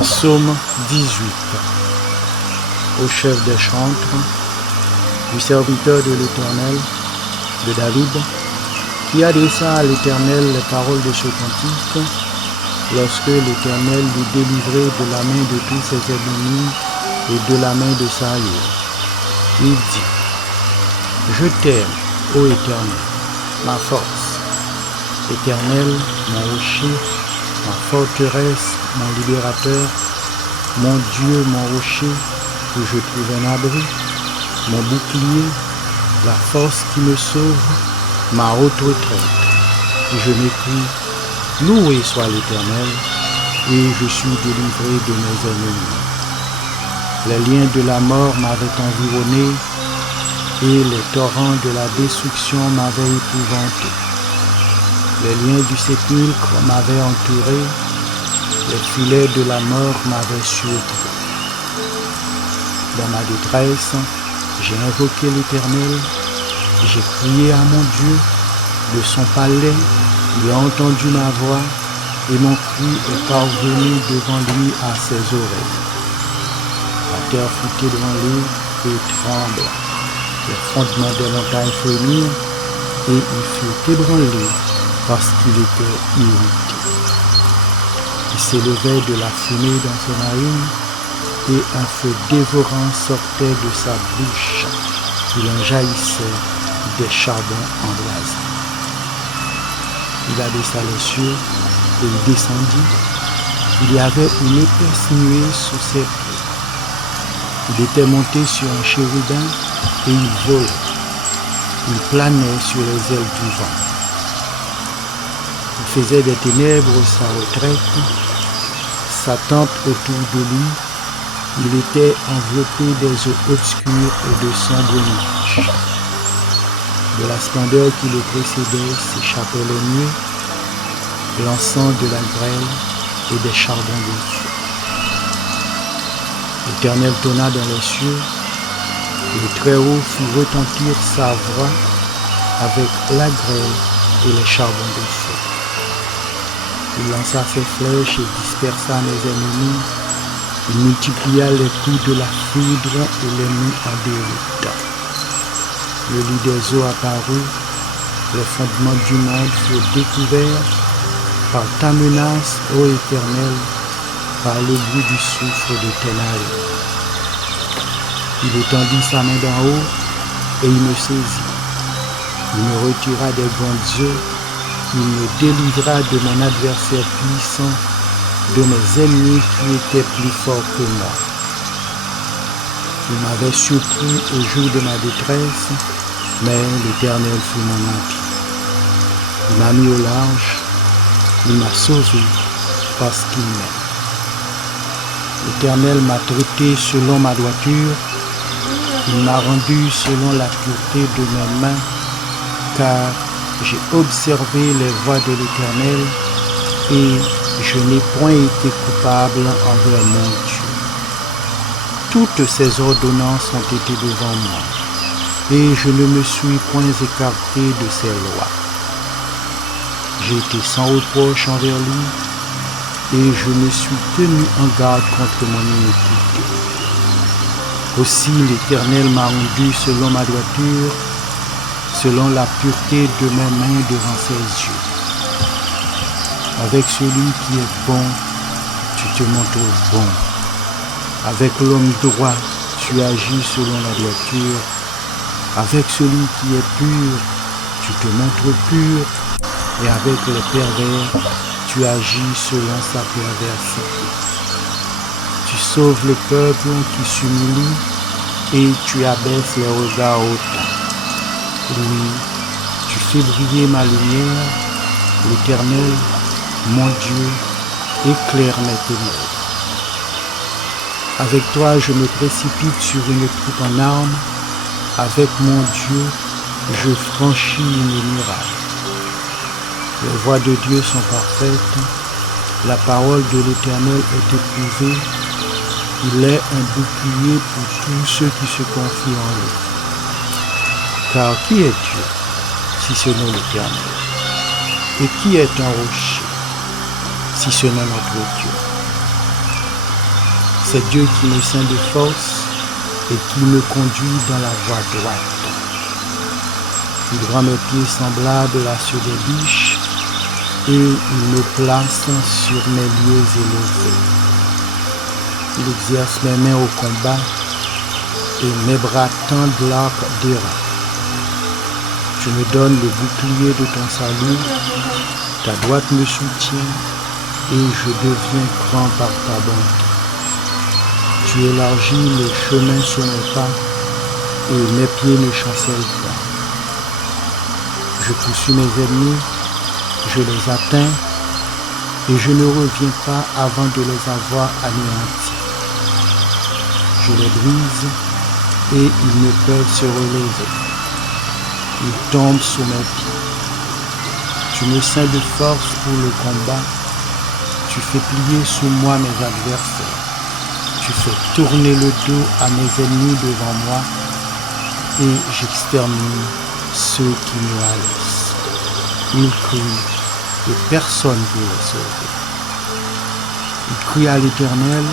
Psaume 18. Au chef des chantres, du serviteur de l'Éternel, de David, qui adressa à l'Éternel les paroles de ce cantique, lorsque l'Éternel l'eut délivré de la main de tous ses ennemis et de la main de Saül. Il dit: Je t'aime, ô Éternel, ma force. Éternel, mon rocher, ma forteresse, mon libérateur, mon Dieu, mon rocher, où je trouve un abri, mon bouclier, la force qui me sauve, ma haute retraite. Je m'écrie: Loué soit l'Éternel, et je suis délivré de mes ennemis. Les liens de la mort m'avaient environné, et les torrents de la destruction m'avaient épouvanté. Les liens du sépulcre m'avaient entouré, les filets de la mort m'avaient surpris. Dans ma détresse, j'ai invoqué l'Éternel, j'ai crié à mon Dieu. De son palais, il a entendu ma voix, et mon cri est parvenu devant lui à ses oreilles. La terre fut ébranlée et tremble, les fondements des montagnes frémirent, et il fut ébranlé parce qu'il était irrité. Il s'élevait de la fumée dans ses narines, et un feu dévorant sortait de sa bouche. Il en jaillissait des charbons embrasés. Il abaissa les cieux et il descendit. Il y avait une épaisse nuée sous ses pieds. Il était monté sur un chérubin et il volait. Il planait sur les ailes du vent. Il faisait des ténèbres sa retraite, sa tente autour de lui. Il était enveloppé des eaux obscures et de sombres nuages. De la splendeur qui le précédait s'échappaient les nuées, l'encens de la grêle et des charbons de feu. L'Éternel tonna dans les cieux, et le Très-Haut fit retentir sa voix avec la grêle et les charbons de feu. Il lança ses flèches et dispersa mes ennemis. Il multiplia les coups de la foudre et les mit en déroute. Le lit des eaux apparut, les fondements du monde furent découverts par ta menace, ô Éternel, par le bruit du souffle de tes narines. Il étendit sa main d'en haut et il me saisit. Il me retira des grandes eaux, il me délivra de mon adversaire puissant, de mes ennemis qui étaient plus forts que moi. Il m'avait surpris au jour de ma détresse, mais l'Éternel fut mon appui. Il m'a mis au large, il m'a sauvé parce qu'il m'aime. L'Éternel m'a traité selon ma droiture, il m'a rendu selon la pureté de mes mains, car j'ai observé les voies de l'Éternel et je n'ai point été coupable envers mon Dieu. Toutes ses ordonnances ont été devant moi, et je ne me suis point écarté de ses lois. J'ai été sans reproche envers lui, et je me suis tenu en garde contre mon iniquité. Aussi l'Éternel m'a rendu selon ma droiture, selon la pureté de mes mains devant ses yeux. Avec celui qui est bon, tu te montres bon. Avec l'homme droit, tu agis selon la droiture. Avec celui qui est pur, tu te montres pur. Et avec les pervers, tu agis selon sa perversité. Tu sauves le peuple qui s'humilie et tu abaisses les regards hautains. Oui, tu fais briller ma lumière, l'Éternel, mon Dieu, éclaire mes ténèbres. Avec toi, je me précipite sur une troupe en armes. Avec mon Dieu, je franchis une muraille. Les voies de Dieu sont parfaites. La parole de l'Éternel est éprouvée. Il est un bouclier pour tous ceux qui se confient en lui. Car qui est Dieu, si ce n'est l'Éternel? Et qui est un rocher, si ce n'est notre Dieu? C'est Dieu qui me ceint de force et qui me conduit dans la voie droite. Il rend mes pieds semblables à ceux des biches et il me place sur mes lieux élevés. Il exerce mes mains au combat et mes bras tendent l'arc d'airain. Tu me donnes le bouclier de ton salut, ta droite me soutient et je deviens grand par ta bonté. Tu élargis les chemins sous mes pas et mes pieds ne chancellent pas. Je poursuis mes ennemis, je les atteins et je ne reviens pas avant de les avoir anéantis. Je les brise et ils ne peuvent se relever. Ils tombent sous mes pieds. Tu me ceins de force pour le combat. Tu fais plier sous moi mes adversaires. Tu fais tourner le dos à mes ennemis devant moi et j'extermine ceux qui me haïssent. Ils crient et personne ne peut les sauver. Ils crient à l'Éternel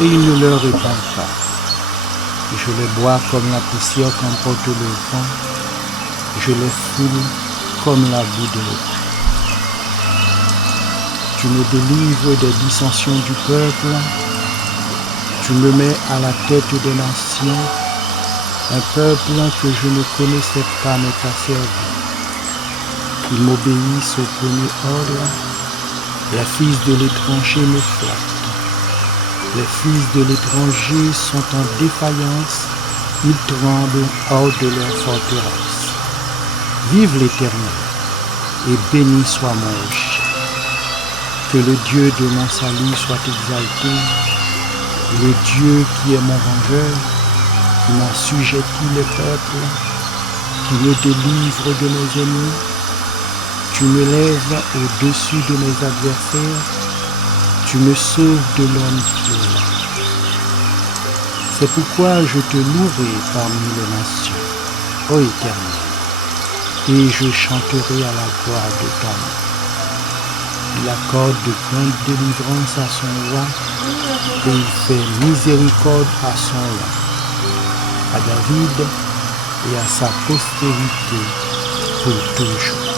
et il ne leur répond pas. Je les bois comme la poussière qu'emporte le vent. Je les foule comme la boue de l'eau. Tu me délivres des dissensions du peuple. Tu me mets à la tête des nations. Un peuple que je ne connaissais pas m'est asservi. Ils m'obéissent au premier ordre. Les fils de l'étranger me flattent. Les fils de l'étranger sont en défaillance. Ils tremblent hors de leur forteresse. Vive l'Éternel et béni soit mon rocher. Que le Dieu de mon salut soit exalté. Le Dieu qui est mon vengeur, qui m'assujettit les peuples, qui me délivre de mes ennemis. Tu me lèves au-dessus de mes adversaires, tu me sauves de l'homme violent. C'est pourquoi je te louerai parmi les nations, ô Éternel, et je chanterai à la gloire de ton nom. Il accorde de grandes délivrances à son roi et il fait miséricorde à son roi, à David et à sa postérité pour toujours.